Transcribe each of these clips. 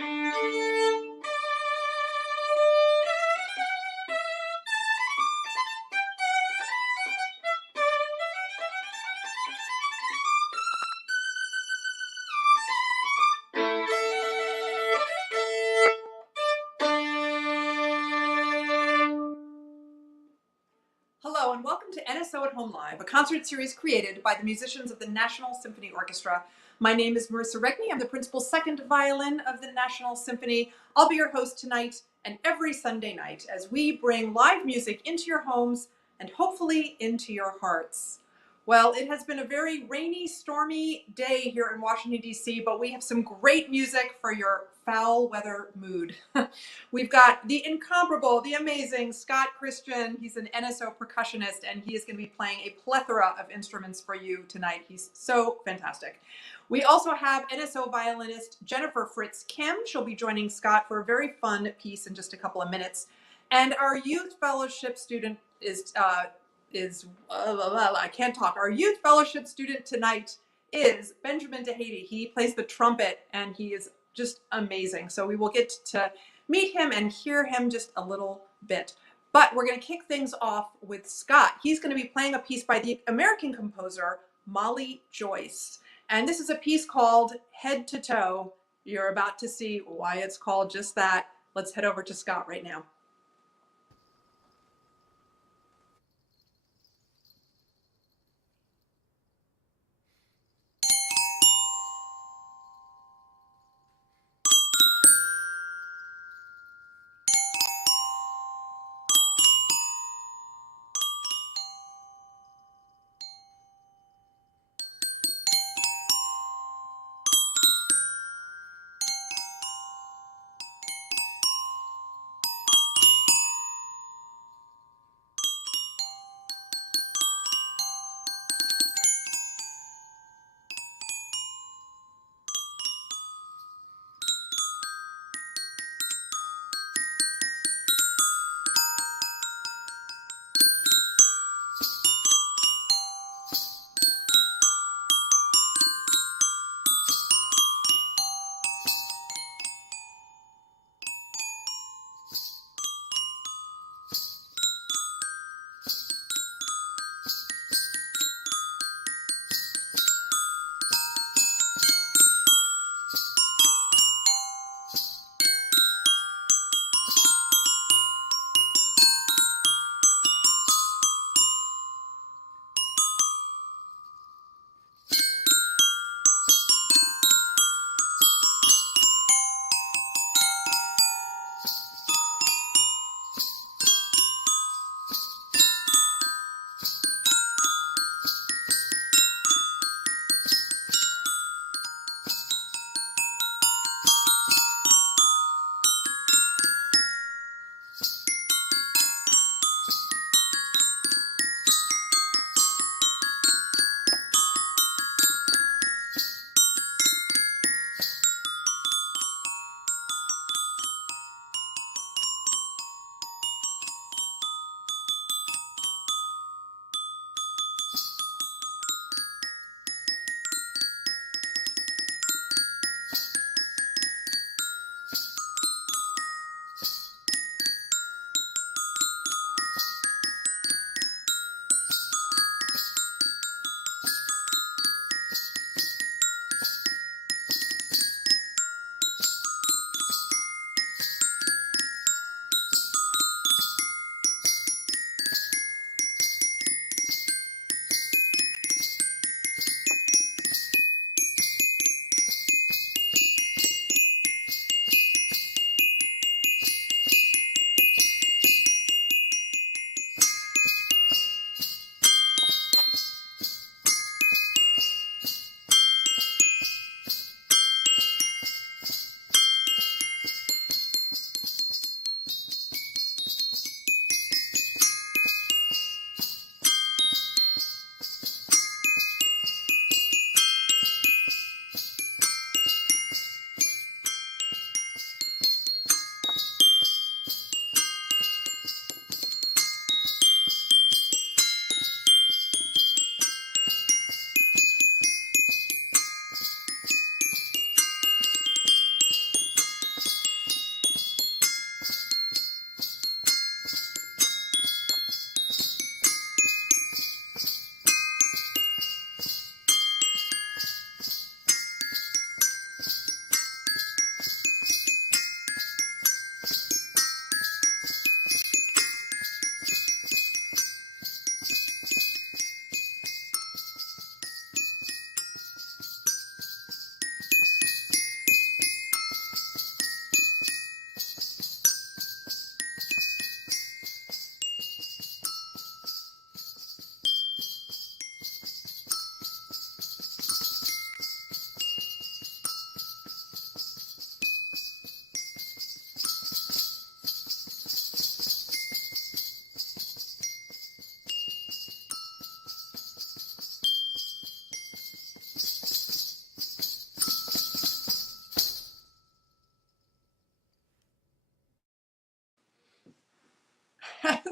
Hello and welcome to NSO at Home Live, a concert series created by the musicians of the National Symphony Orchestra. My name is Marissa Regni. I'm the Principal Second Violin of the National Symphony. I'll be your host tonight and every Sunday night as we bring live music into your homes and hopefully into your hearts. Well, it has been a very rainy, stormy day here in Washington, D.C., but we have some great music for your foul weather mood. We've got the incomparable, the amazing Scott Christian. He's an NSO percussionist, and he is going to be playing a plethora of instruments for you tonight. He's so fantastic. We also have NSO violinist Jennifer Fritz Kim. She'll be joining Scott for a very fun piece in just a couple of minutes. And our youth fellowship student I can't talk. Our youth fellowship student tonight is Benjamin DeHady. He plays the trumpet, and he is just amazing. So we will get to meet him and hear him just a little bit. But we're going to kick things off with Scott. He's going to be playing a piece by the American composer Molly Joyce. And this is a piece called Head to Toe. You're about to see why it's called just that. Let's head over to Scott right now.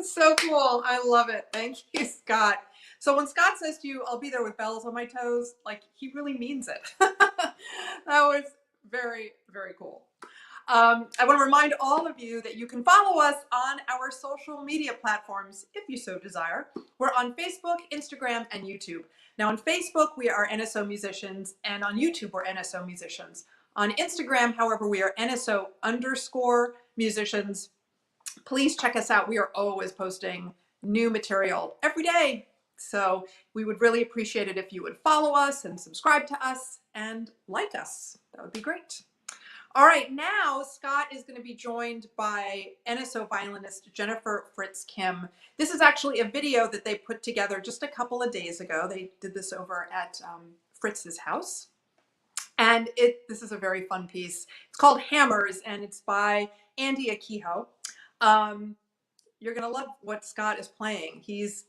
So cool. I love it. Thank you, Scott. So when Scott says to you, I'll be there with bells on my toes, like he really means it. That was very, very cool. I want to remind all of you that you can follow us on our social media platforms if you so desire. We're on Facebook, Instagram, and YouTube. Now on Facebook, we are NSO Musicians, and on YouTube, we're NSO Musicians. On Instagram, however, we are NSO_musicians. Please check us out. We are always posting new material every day. So we would really appreciate it if you would follow us and subscribe to us and like us. That would be great. All right, now Scott is going to be joined by NSO violinist Jennifer Fritz Kim. This is actually a video that they put together just a couple of days ago. They did this over at Fritz's house. And this is a very fun piece. It's called Hammers, and it's by Andy Akiho. You're going to love what Scott is playing. He's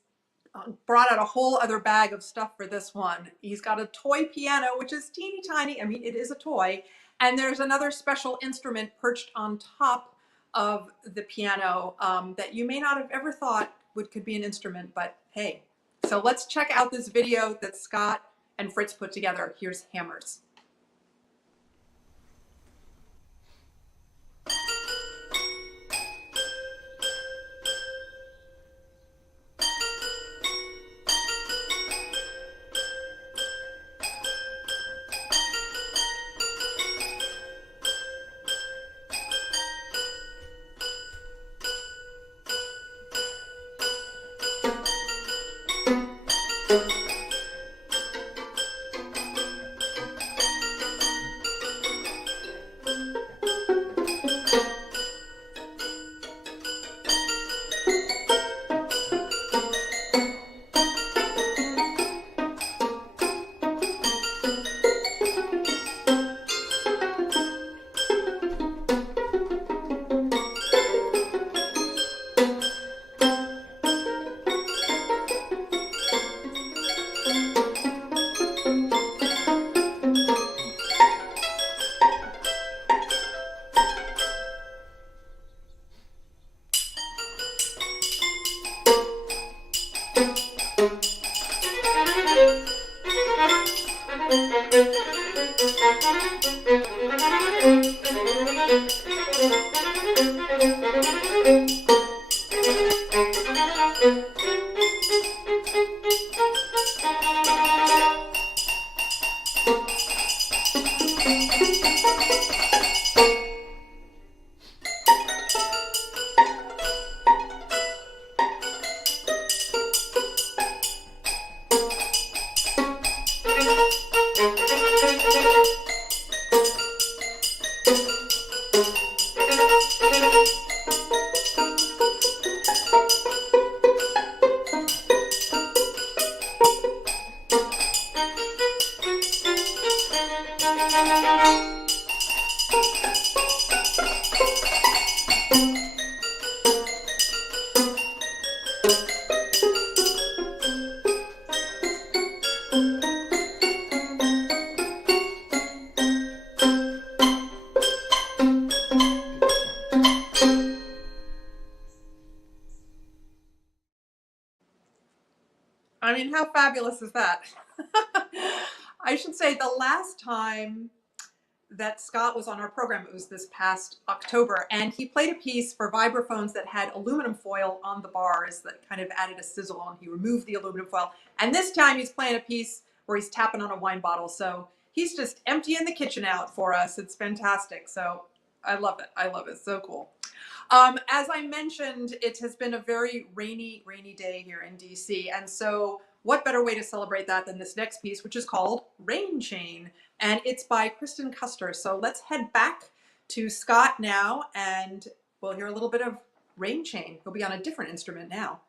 brought out a whole other bag of stuff for this one. He's got a toy piano, which is teeny tiny. I mean, it is a toy. And there's another special instrument perched on top of the piano that you may not have ever thought could be an instrument, but hey. So let's check out this video that Scott and Fritz put together. Here's Hammers. I mean, how fabulous is that? I should say the last time that Scott was on our program, it was this past October, and he played a piece for vibraphones that had aluminum foil on the bars that kind of added a sizzle, and he removed the aluminum foil. And this time he's playing a piece where he's tapping on a wine bottle. So he's just emptying the kitchen out for us. It's fantastic. So I love it. I love it. So cool. As I mentioned, it has been a very rainy day here in DC. And so what better way to celebrate that than this next piece, which is called Rain Chain. And it's by Kristen Custer. So let's head back to Scott now, and we'll hear a little bit of Rain Chain. He'll be on a different instrument now.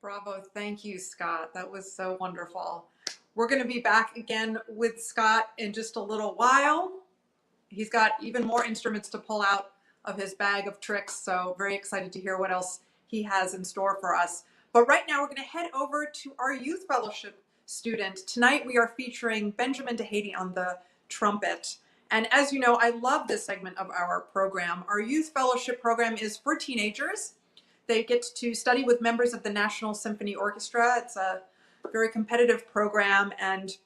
Bravo. Thank you, Scott. That was so wonderful. We're going to be back again with Scott in just a little while. He's got even more instruments to pull out of his bag of tricks, so very excited to hear what else he has in store for us. But right now we're going to head over to our youth fellowship student. Tonight we are featuring Benjamin DeHady on the trumpet. And as you know, I love this segment of our program. Our youth fellowship program is for teenagers. They get to study with members of the National Symphony Orchestra. It's a very competitive program, and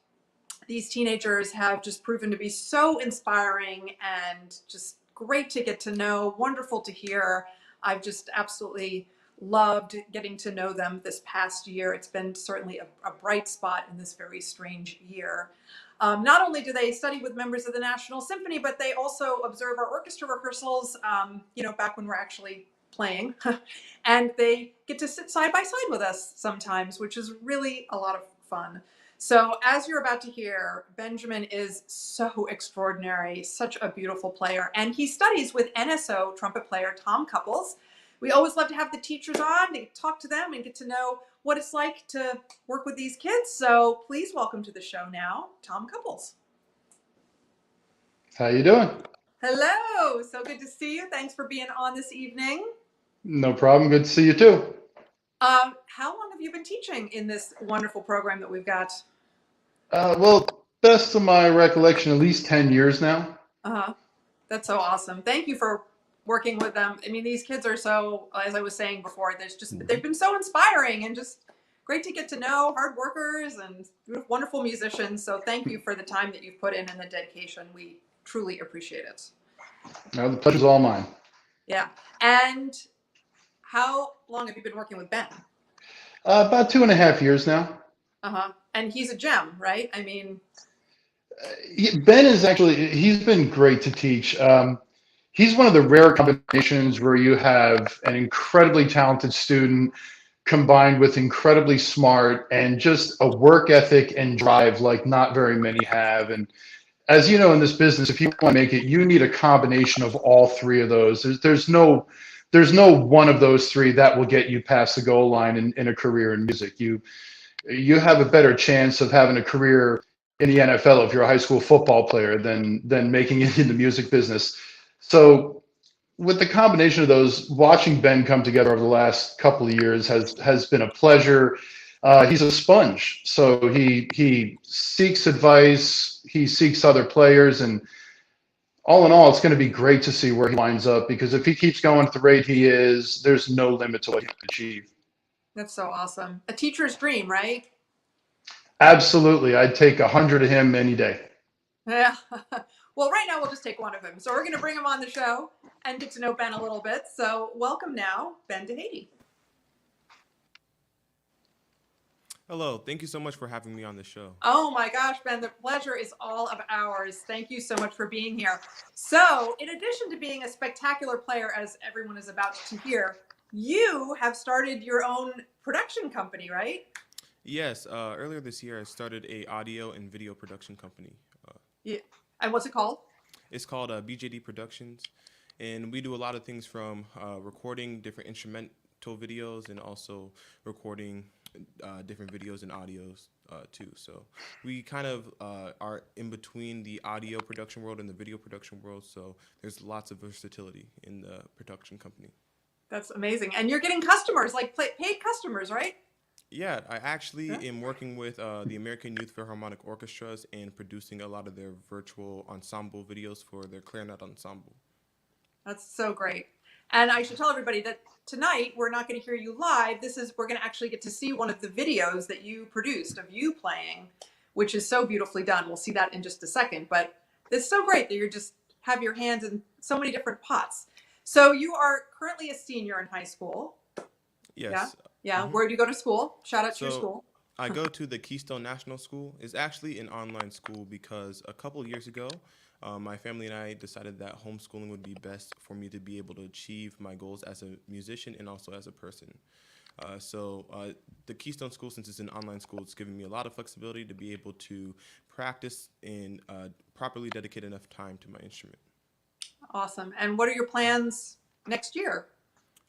these teenagers have just proven to be so inspiring and just great to get to know, wonderful to hear. I've just absolutely loved getting to know them this past year. It's been certainly a bright spot in this very strange year. Not only do they study with members of the National Symphony, but they also observe our orchestra rehearsals, back when we're actually playing. And they get to sit side by side with us sometimes, which is really a lot of fun. So as you're about to hear, Benjamin is so extraordinary, such a beautiful player. And he studies with NSO trumpet player Tom Couples. We always love to have the teachers on to talk to them and get to know what it's like to work with these kids. So please welcome to the show now, Tom Couples. How you doing? Hello, so good to see you. Thanks for being on this evening. No problem. Good to see you too. How long have you been teaching in this wonderful program that we've got? Well, best of my recollection, at least 10 years now. That's so awesome. Thank you for working with them. I mean, these kids are so, as I was saying before, they've been so inspiring and just great to get to know, hard workers and wonderful musicians. So thank you for the time that you've put in and the dedication. We truly appreciate it. No, the pleasure's all mine. Yeah. And how long have you been working with Ben? About 2.5 years now. And he's a gem, right? I mean, Ben he's been great to teach. He's one of the rare combinations where you have an incredibly talented student combined with incredibly smart and just a work ethic and drive like not very many have. And as you know, in this business, if you want to make it, you need a combination of all three of those. There's no one of those three that will get you past the goal line in a career in music. You have a better chance of having a career in the NFL if you're a high school football player than making it in the music business. So with the combination of those, watching Ben come together over the last couple of years has been a pleasure. He's a sponge, so he seeks advice, he seeks other players, and all in all, it's going to be great to see where he winds up, because if he keeps going at the rate he is, there's no limit to what he can achieve. That's so awesome. A teacher's dream, right? Absolutely. I'd take 100 of him any day. Yeah. Well, right now we'll just take one of him. So we're going to bring him on the show and get to know Ben a little bit. So welcome now, Ben DeHady. Hello. Thank you so much for having me on the show. Oh my gosh, Ben, the pleasure is all of ours. Thank you so much for being here. So in addition to being a spectacular player, as everyone is about to hear, you have started your own production company, right? Yes. Earlier this year, I started a audio and video production company. Yeah. And what's it called? It's called BJD Productions. And we do a lot of things from recording different instrumental videos and also recording different videos and audios too. So we kind of are in between the audio production world and the video production world. So there's lots of versatility in the production company. That's amazing. And you're getting customers, like paid customers, right? Yeah, I actually am working with the American Youth Philharmonic Orchestras and producing a lot of their virtual ensemble videos for their clarinet ensemble. That's so great. And I should tell everybody that tonight we're not going to hear you live. We're going to actually get to see one of the videos that you produced of you playing, which is so beautifully done. We'll see that in just a second. But it's so great that you just have your hands in so many different pots. So you are currently a senior in high school. Yes. Yeah. Where do you go to school? Shout out to your school. I go to the Keystone National School. It's actually an online school because a couple of years ago, my family and I decided that homeschooling would be best for me to be able to achieve my goals as a musician and also as a person. So the Keystone School, since it's an online school, it's giving me a lot of flexibility to be able to practice and properly dedicate enough time to my instrument. Awesome. And what are your plans next year?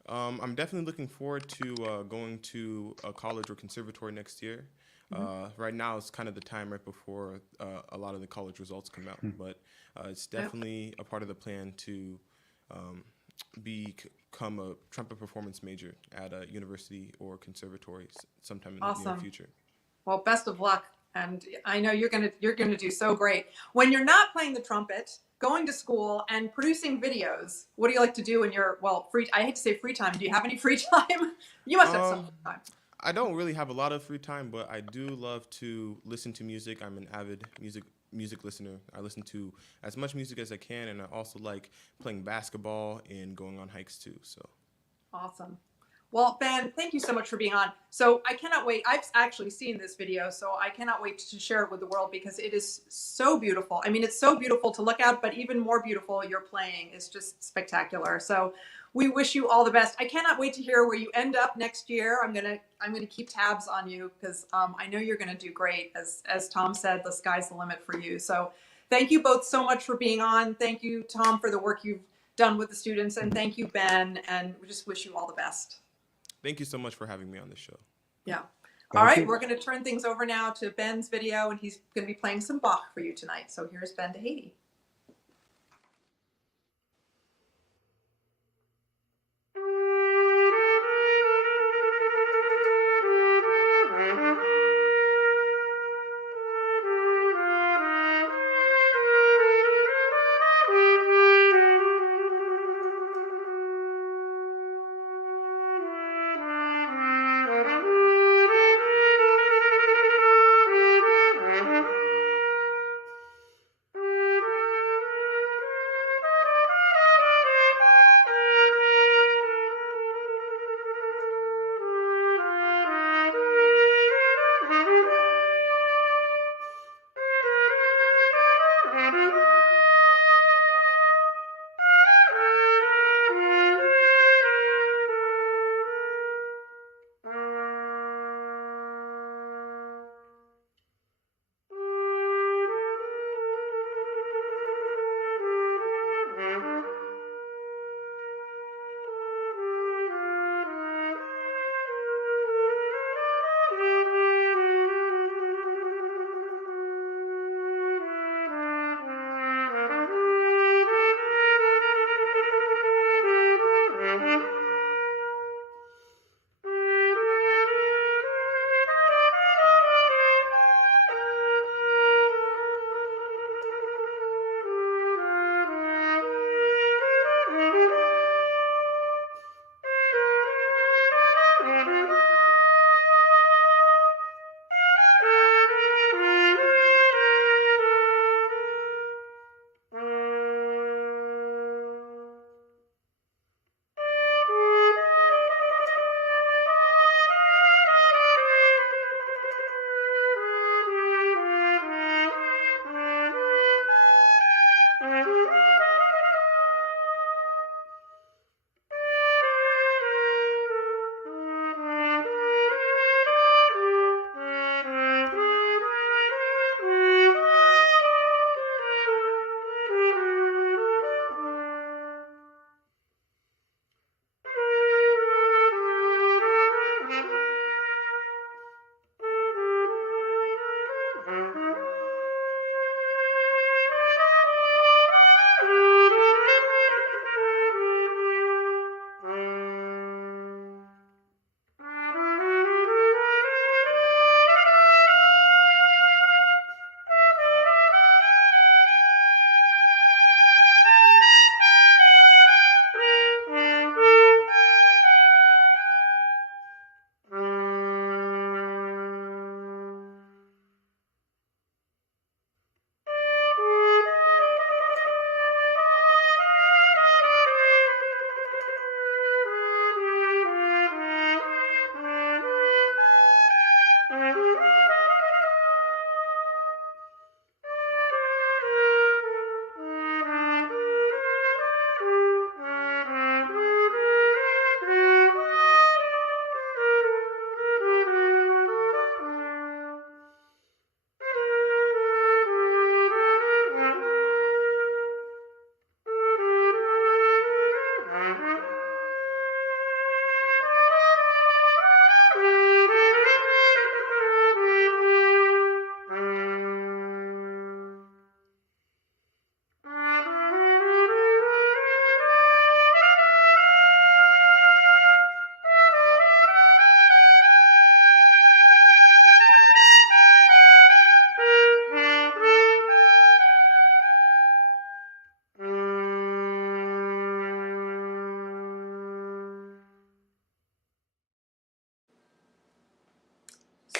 I'm definitely looking forward to going to a college or conservatory next year. Right now, it's kind of the time right before a lot of the college results come out, but it's definitely a part of the plan to become a trumpet performance major at a university or conservatory sometime in the near future. Well, best of luck, and I know you're gonna do so great. When you're not playing the trumpet, going to school and producing videos, what do you like to do in your free? I hate to say free time. Do you have any free time? You must have some free time. I don't really have a lot of free time, but I do love to listen to music. I'm an avid music listener. I listen to as much music as I can, and I also like playing basketball and going on hikes too. So Awesome. Well, Ben, thank you so much for being on. So I cannot wait. I've actually seen this video, so I cannot wait to share it with the world because it is so beautiful. I mean, it's so beautiful to look at, but even more beautiful, your playing is just spectacular. So we wish you all the best. I cannot wait to hear where you end up next year. I'm gonna keep tabs on you because I know you're gonna do great. As Tom said, the sky's the limit for you. So thank you both so much for being on. Thank you, Tom, for the work you've done with the students, and thank you, Ben. And we just wish you all the best. thank you so much for having me on this show. Yeah. Thank All right, you. we're going to turn things over now to Ben's video, and he's going to be playing some Bach for you tonight. So here's Ben to Haiti.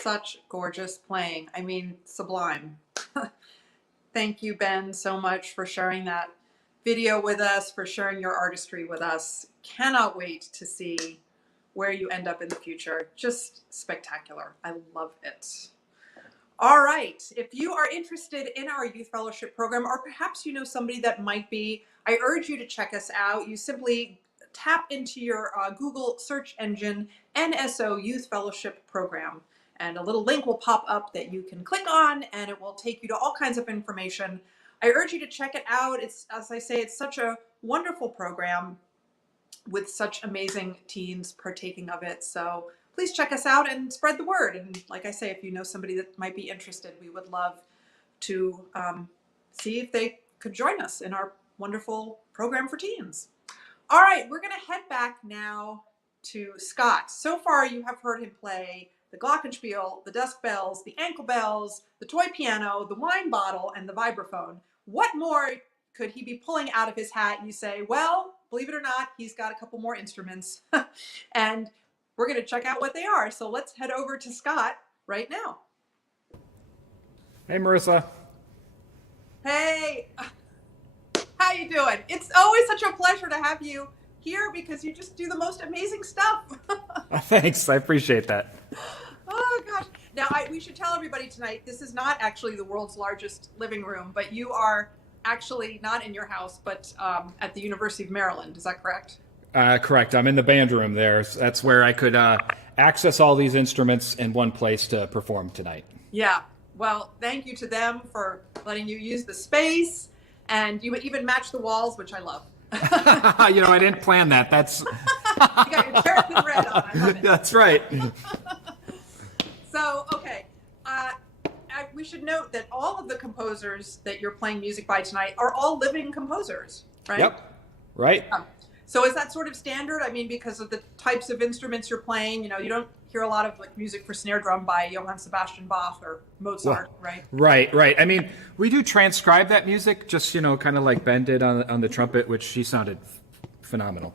such gorgeous playing. I mean, sublime. Thank you, Ben, so much for sharing that video with us, for sharing your artistry with us. Cannot wait to see where you end up in the future. Just spectacular. I love it. All right. If you are interested in our youth fellowship program, or perhaps you know somebody that might be, I urge you to check us out. You simply tap into your Google search engine, NSO Youth Fellowship Program, and a little link will pop up that you can click on, and it will take you to all kinds of information. I urge you to check it out. It's, as I say, it's such a wonderful program with such amazing teens partaking of it. So please check us out and spread the word. And like I say, if you know somebody that might be interested, we would love to see if they could join us in our wonderful program for teens. All right, we're going to head back now to Scott. So far, you have heard him play the glockenspiel, the desk bells, the ankle bells, the toy piano, the wine bottle, and the vibraphone. What more could he be pulling out of his hat? You say, well, believe it or not, he's got a couple more instruments. And we're going to check out what they are. So let's head over to Scott right now. Hey, Marissa. Hey, how you doing? It's always such a pleasure to have you here because you just do the most amazing stuff. Thanks, I appreciate that. Oh gosh. Now we should tell everybody tonight, this is not actually the world's largest living room, but you are actually not in your house, but at the University of Maryland. Is that correct? Correct. I'm in the band room there. That's where I could access all these instruments in one place to perform tonight. Yeah. Well, thank you to them for letting you use the space, and you would even match the walls, which I love. You know, I didn't plan that. That's You got your Terrapin red on. I love it. That's right. So, okay. We should note that all of the composers that you're playing music by tonight are all living composers, right? Yep. Right. So is that sort of standard? I mean, because of the types of instruments you're playing, you know, you don't hear a lot of like music for snare drum by Johann Sebastian Bach or Mozart, right? Right. I mean, we do transcribe that music, just, you know, kind of like Ben did on the trumpet, which she sounded phenomenal.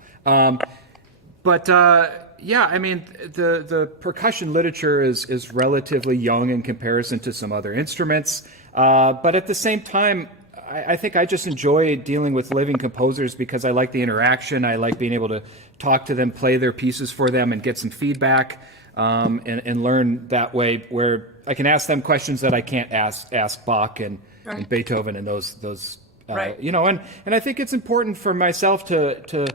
Yeah, I mean, the percussion literature is relatively young in comparison to some other instruments. But at the same time, I think I just enjoy dealing with living composers because I like the interaction. I like being able to talk to them, play their pieces for them, and get some feedback, and learn that way, where I can ask them questions that I can't ask Bach and Beethoven and those right. You know, and I think it's important for myself to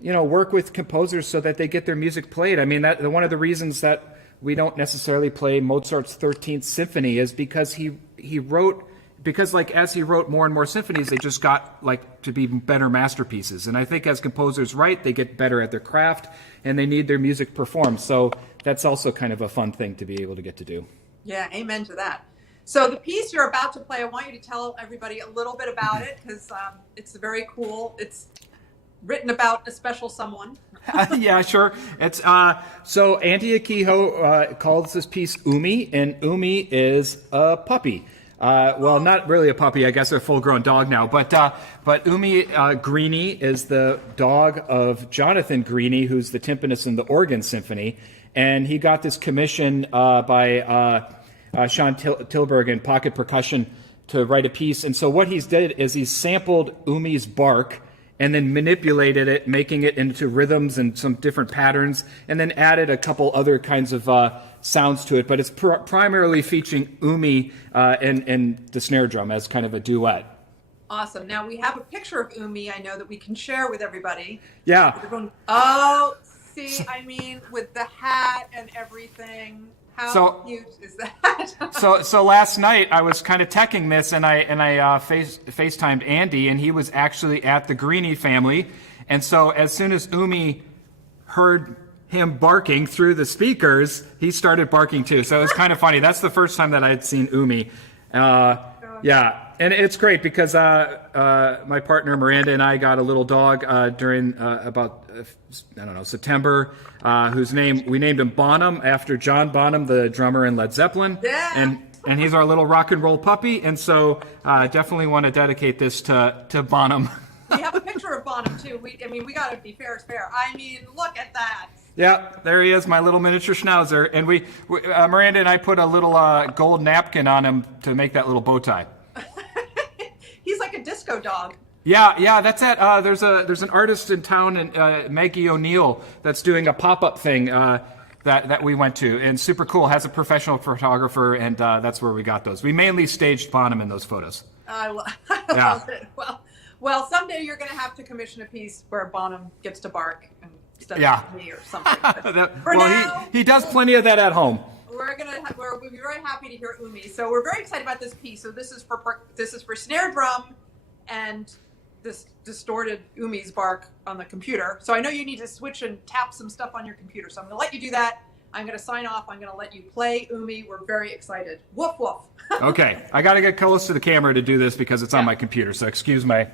you know, work with composers so that they get their music played. I mean, that one of the reasons that we don't necessarily play Mozart's 13th Symphony is because he wrote, because like as he wrote more and more symphonies, they just got like to be better masterpieces. And I think as composers write, they get better at their craft and they need their music performed. So that's also kind of a fun thing to be able to get to do. Yeah, amen to that. So the piece you're about to play, I want you to tell everybody a little bit about it because it's very cool. It's written about a special someone. Yeah, sure. It's so Auntie Akiho calls this piece Umi, and Umi is a puppy. Well, not really a puppy. I guess a full-grown dog now. But Umi Greeny is the dog of Jonathan Greeny, who's the timpanist in the Organ Symphony, and he got this commission by Sean Tilburg and Pocket Percussion to write a piece. And so what he's did is he's sampled Umi's bark and then manipulated it, making it into rhythms and some different patterns, and then added a couple other kinds of sounds to it. But it's primarily featuring Umi and the snare drum as kind of a duet. Awesome. Now we have a picture of Umi, I know, that we can share with everybody. Yeah. Oh, see, I mean, with the hat and everything. How cute is that? So last night I was kind of teching this, and I FaceTimed Andy, and he was actually at the Greeny family. And so as soon as Umi heard him barking through the speakers, he started barking too. So it was kind of funny. That's the first time that I had seen Umi. Yeah, and it's great because my partner Miranda and I got a little dog during about September, whose name we named him Bonham after John Bonham, the drummer in Led Zeppelin. Yeah. And he's our little rock and roll puppy, and so definitely want to dedicate this to Bonham. We have a picture of Bonham too. We got to be fair as fair. I mean, look at that. Yeah, there he is, my little miniature schnauzer. And Miranda and I put a little gold napkin on him to make that little bow tie. He's like a disco dog. Yeah, that's it. There's an artist in town, Maggie O'Neill, that's doing a pop-up thing that we went to, and super cool. Has a professional photographer, and that's where we got those. We mainly staged Bonham in those photos. I love it. Well, someday you're going to have to commission a piece where Bonham gets to bark instead of me or something. He does plenty of that at home. We'll be very happy to hear Umi. So we're very excited about this piece. So this is for snare drum and this distorted Umi's bark on the computer. So I know you need to switch and tap some stuff on your computer. So I'm going to let you do that. I'm going to sign off. I'm going to let you play Umi. We're very excited. Woof, woof. Okay. I got to get close to the camera to do this because it's on my computer. So excuse me.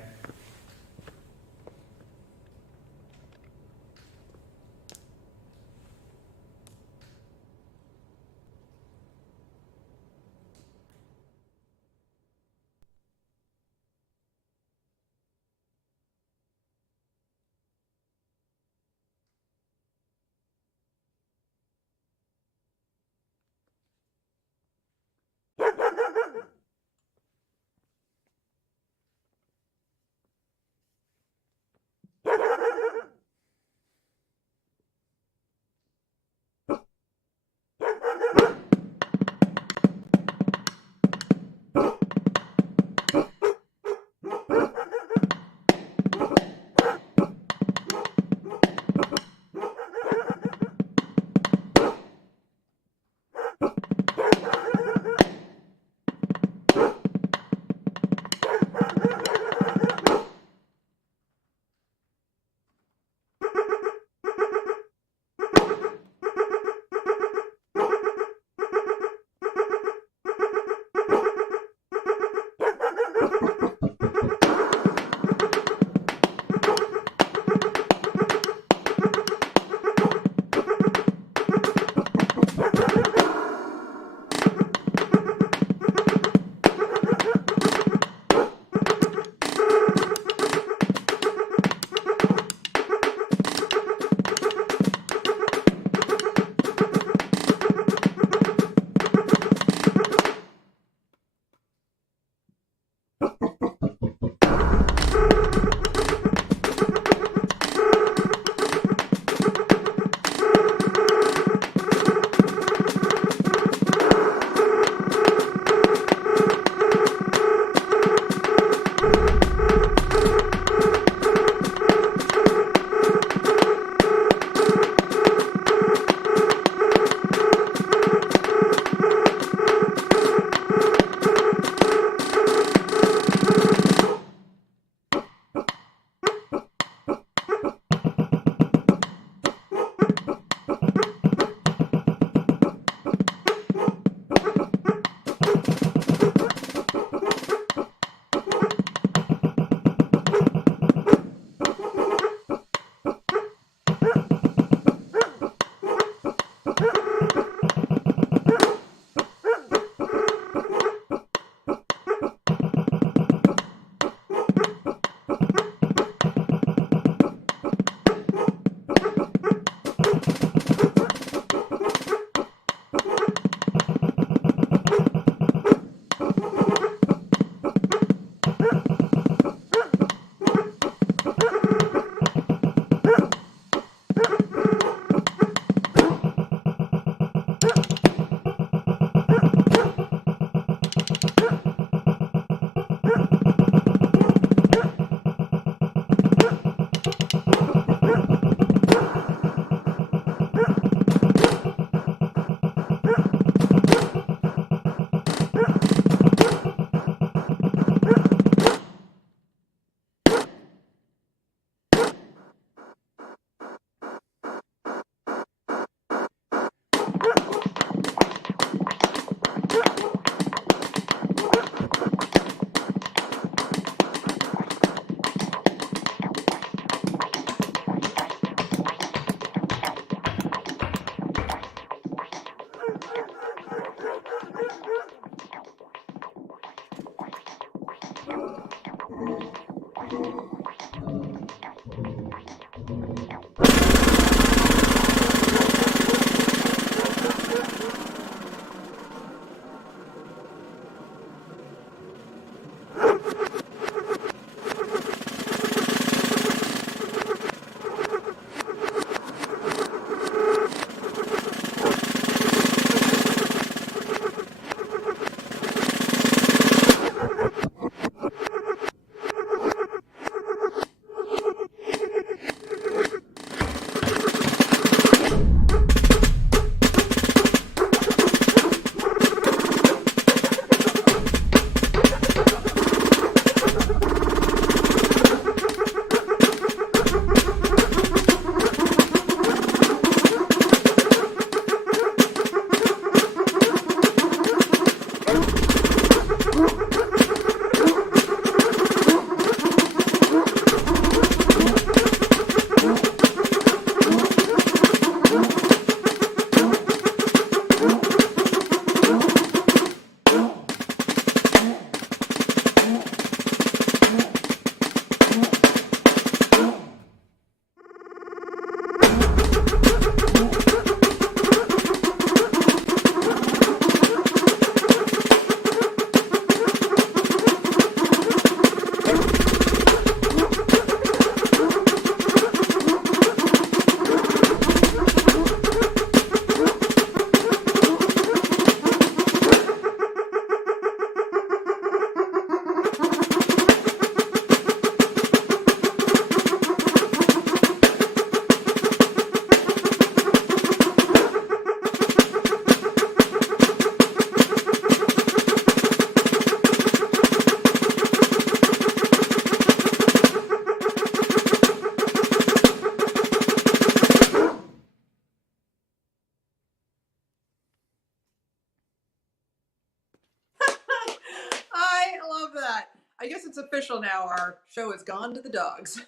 love that. I guess it's official now. Our show has gone to the dogs.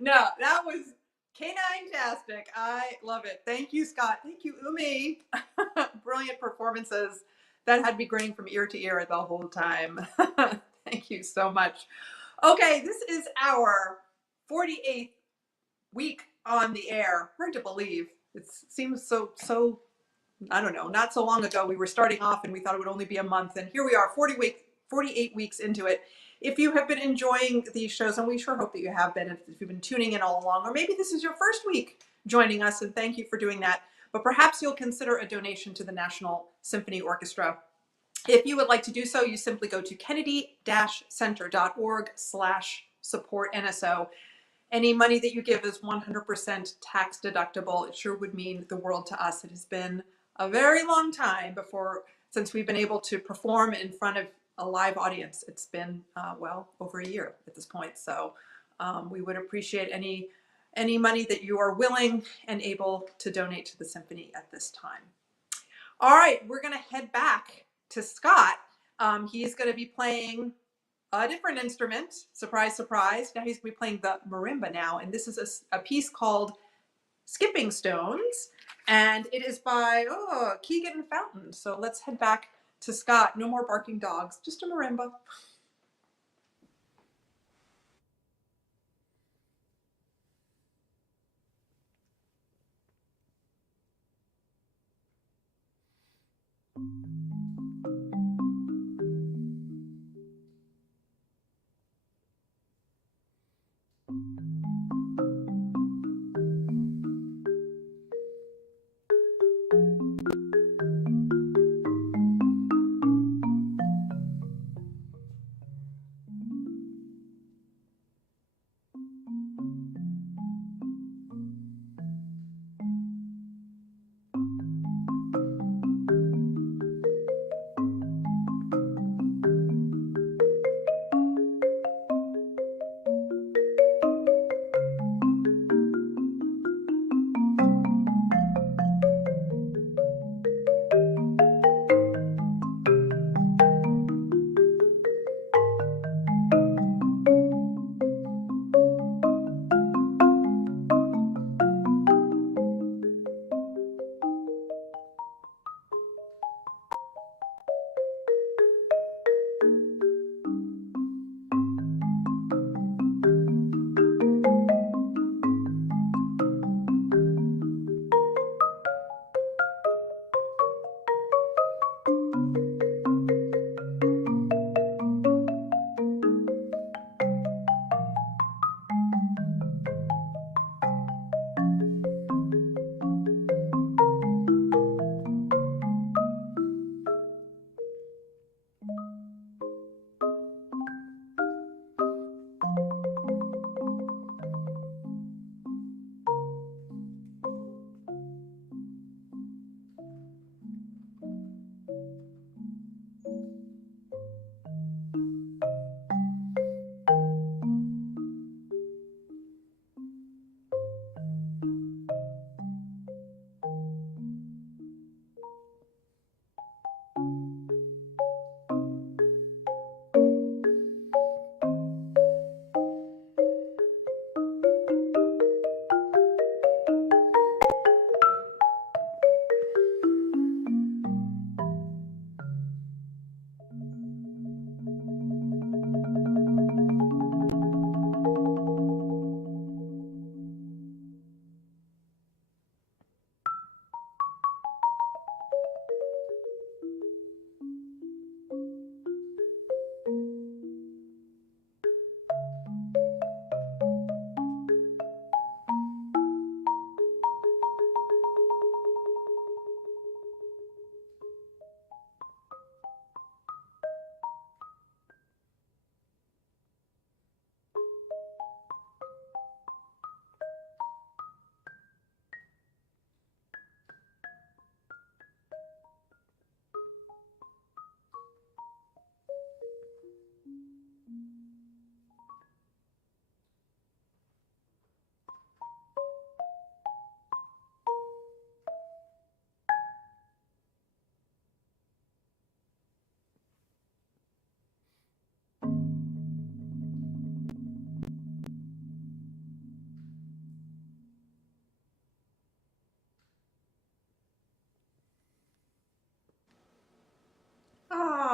No, that was canine-tastic. I love it. Thank you, Scott. Thank you, Umi. Brilliant performances. That had me grinning from ear to ear the whole time. Thank you so much. Okay, this is our 48th week on the air. Hard to believe. It seems so, I don't know, not so long ago we were starting off and we thought it would only be a month, and here we are 48 weeks into it. If you have been enjoying these shows, and we sure hope that you have been, if you've been tuning in all along, or maybe this is your first week joining us, and thank you for doing that, but perhaps you'll consider a donation to the National Symphony Orchestra. If you would like to do so, you simply go to kennedy-center.org/support NSO. Any money that you give is 100% tax deductible. It sure would mean the world to us. It has been a very long time since we've been able to perform in front of a live audience. It's been, well, over a year at this point. So we would appreciate any money that you are willing and able to donate to the symphony at this time. All right, we're going to head back to Scott. He's going to be playing a different instrument. Surprise, surprise. Now he's going to be playing the marimba now. And this is a piece called Skipping Stones. And it is by Keegan Fountain. So let's head back to Scott. No more barking dogs, just a marimba.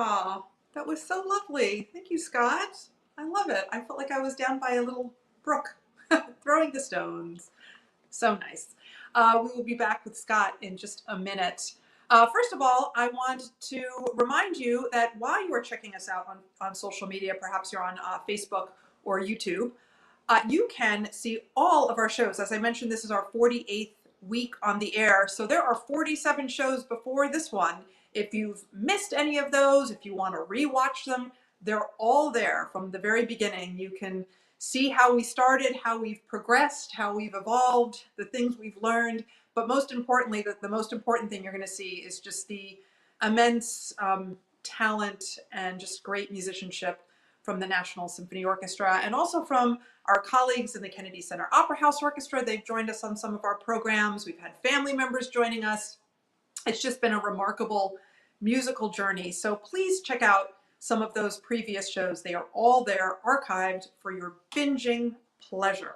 Oh, that was so lovely. Thank you, Scott. I love it. I felt like I was down by a little brook throwing the stones. So nice. We will be back with Scott in just a minute. First of all, I want to remind you that while you are checking us out on social media, perhaps you're on Facebook or YouTube, you can see all of our shows. As I mentioned, this is our 48th week on the air. So there are 47 shows before this one. If you've missed any of those, if you want to rewatch them, they're all there from the very beginning. You can see how we started, how we've progressed, how we've evolved, the things we've learned. But most importantly, the most important thing you're going to see is just the immense talent and just great musicianship from the National Symphony Orchestra, and also from our colleagues in the Kennedy Center Opera House Orchestra. They've joined us on some of our programs. We've had family members joining us. It's just been a remarkable musical journey. So please check out some of those previous shows. They are all there, archived for your binging pleasure.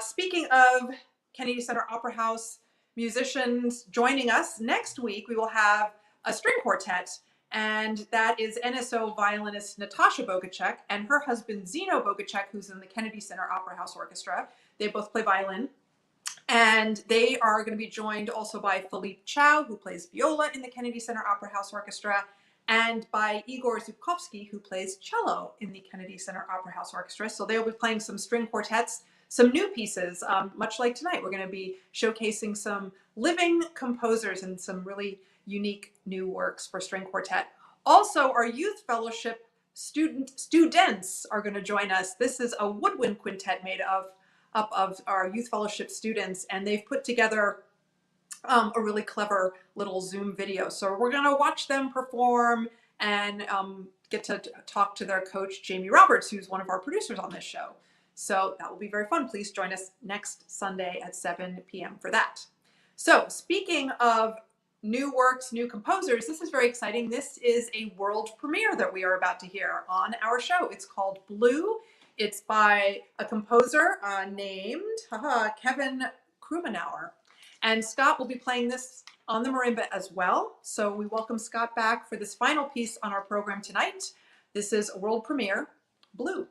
Speaking of Kennedy Center Opera House musicians joining us, next week we will have a string quartet, and that is NSO violinist Natasha Bogacek and her husband Zeno Bogacek, who's in the Kennedy Center Opera House Orchestra. They both play violin. And they are going to be joined also by Philippe Chow, who plays viola in the Kennedy Center Opera House Orchestra, and by Igor Zubkovsky, who plays cello in the Kennedy Center Opera House Orchestra. So they'll be playing some string quartets, some new pieces, much like tonight. We're going to be showcasing some living composers and some really unique new works for string quartet. Also, our youth fellowship students are going to join us. This is a woodwind quintet made up of our youth fellowship students, and they've put together a really clever little Zoom video. So we're going to watch them perform and get to talk to their coach, Jamie Roberts, who's one of our producers on this show. So that will be very fun. Please join us next Sunday at 7 p.m. for that. So speaking of new works, new composers, this is very exciting. This is a world premiere that we are about to hear on our show. It's called Blue. It's by a composer named Kevin Krumenauer. And Scott will be playing this on the marimba as well. So we welcome Scott back for this final piece on our program tonight. This is a world premiere, Blue.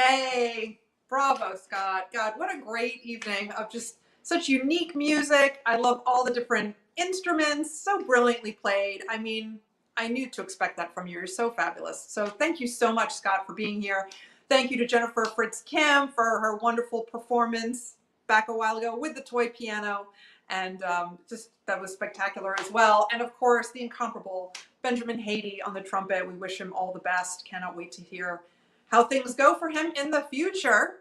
Hey, bravo, Scott. God, what a great evening of just such unique music. I love all the different instruments, so brilliantly played. I mean, I knew to expect that from you. You're so fabulous. So thank you so much, Scott, for being here. Thank you to Jennifer Fritz Kim for her wonderful performance back a while ago with the toy piano. And just that was spectacular as well. And of course, the incomparable Benjamin Haiti on the trumpet. We wish him all the best. Cannot wait to hear how things go for him in the future.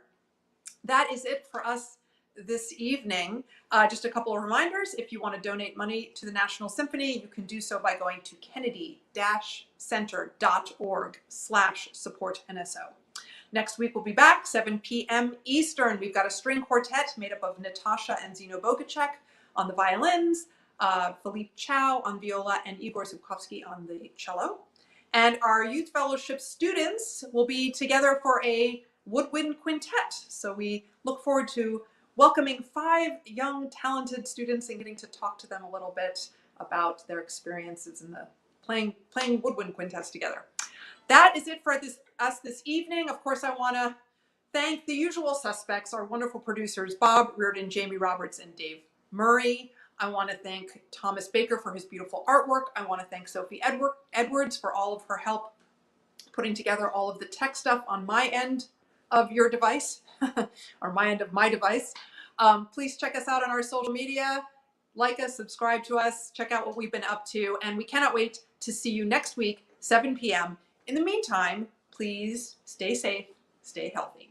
That is it for us this evening. Just a couple of reminders. If you want to donate money to the National Symphony, you can do so by going to kennedy-center.org/support-NSO. Next week we'll be back 7 p.m. Eastern. We've got a string quartet made up of Natasha and Zeno Bogacek on the violins, Philippe Chow on viola, and Igor Zubkovsky on the cello. And our Youth Fellowship students will be together for a woodwind quintet. So we look forward to welcoming 5 young, talented students and getting to talk to them a little bit about their experiences in the playing woodwind quintets together. That is it for us this evening. Of course, I want to thank the usual suspects, our wonderful producers, Bob Reardon, Jamie Roberts, and Dave Murray. I want to thank Thomas Baker for his beautiful artwork. I want to thank Sophie Edwards for all of her help putting together all of the tech stuff on my end of your device, or my end of my device. Please check us out on our social media. Like us, subscribe to us, check out what we've been up to, and we cannot wait to see you next week, 7 p.m. In the meantime, please stay safe, stay healthy.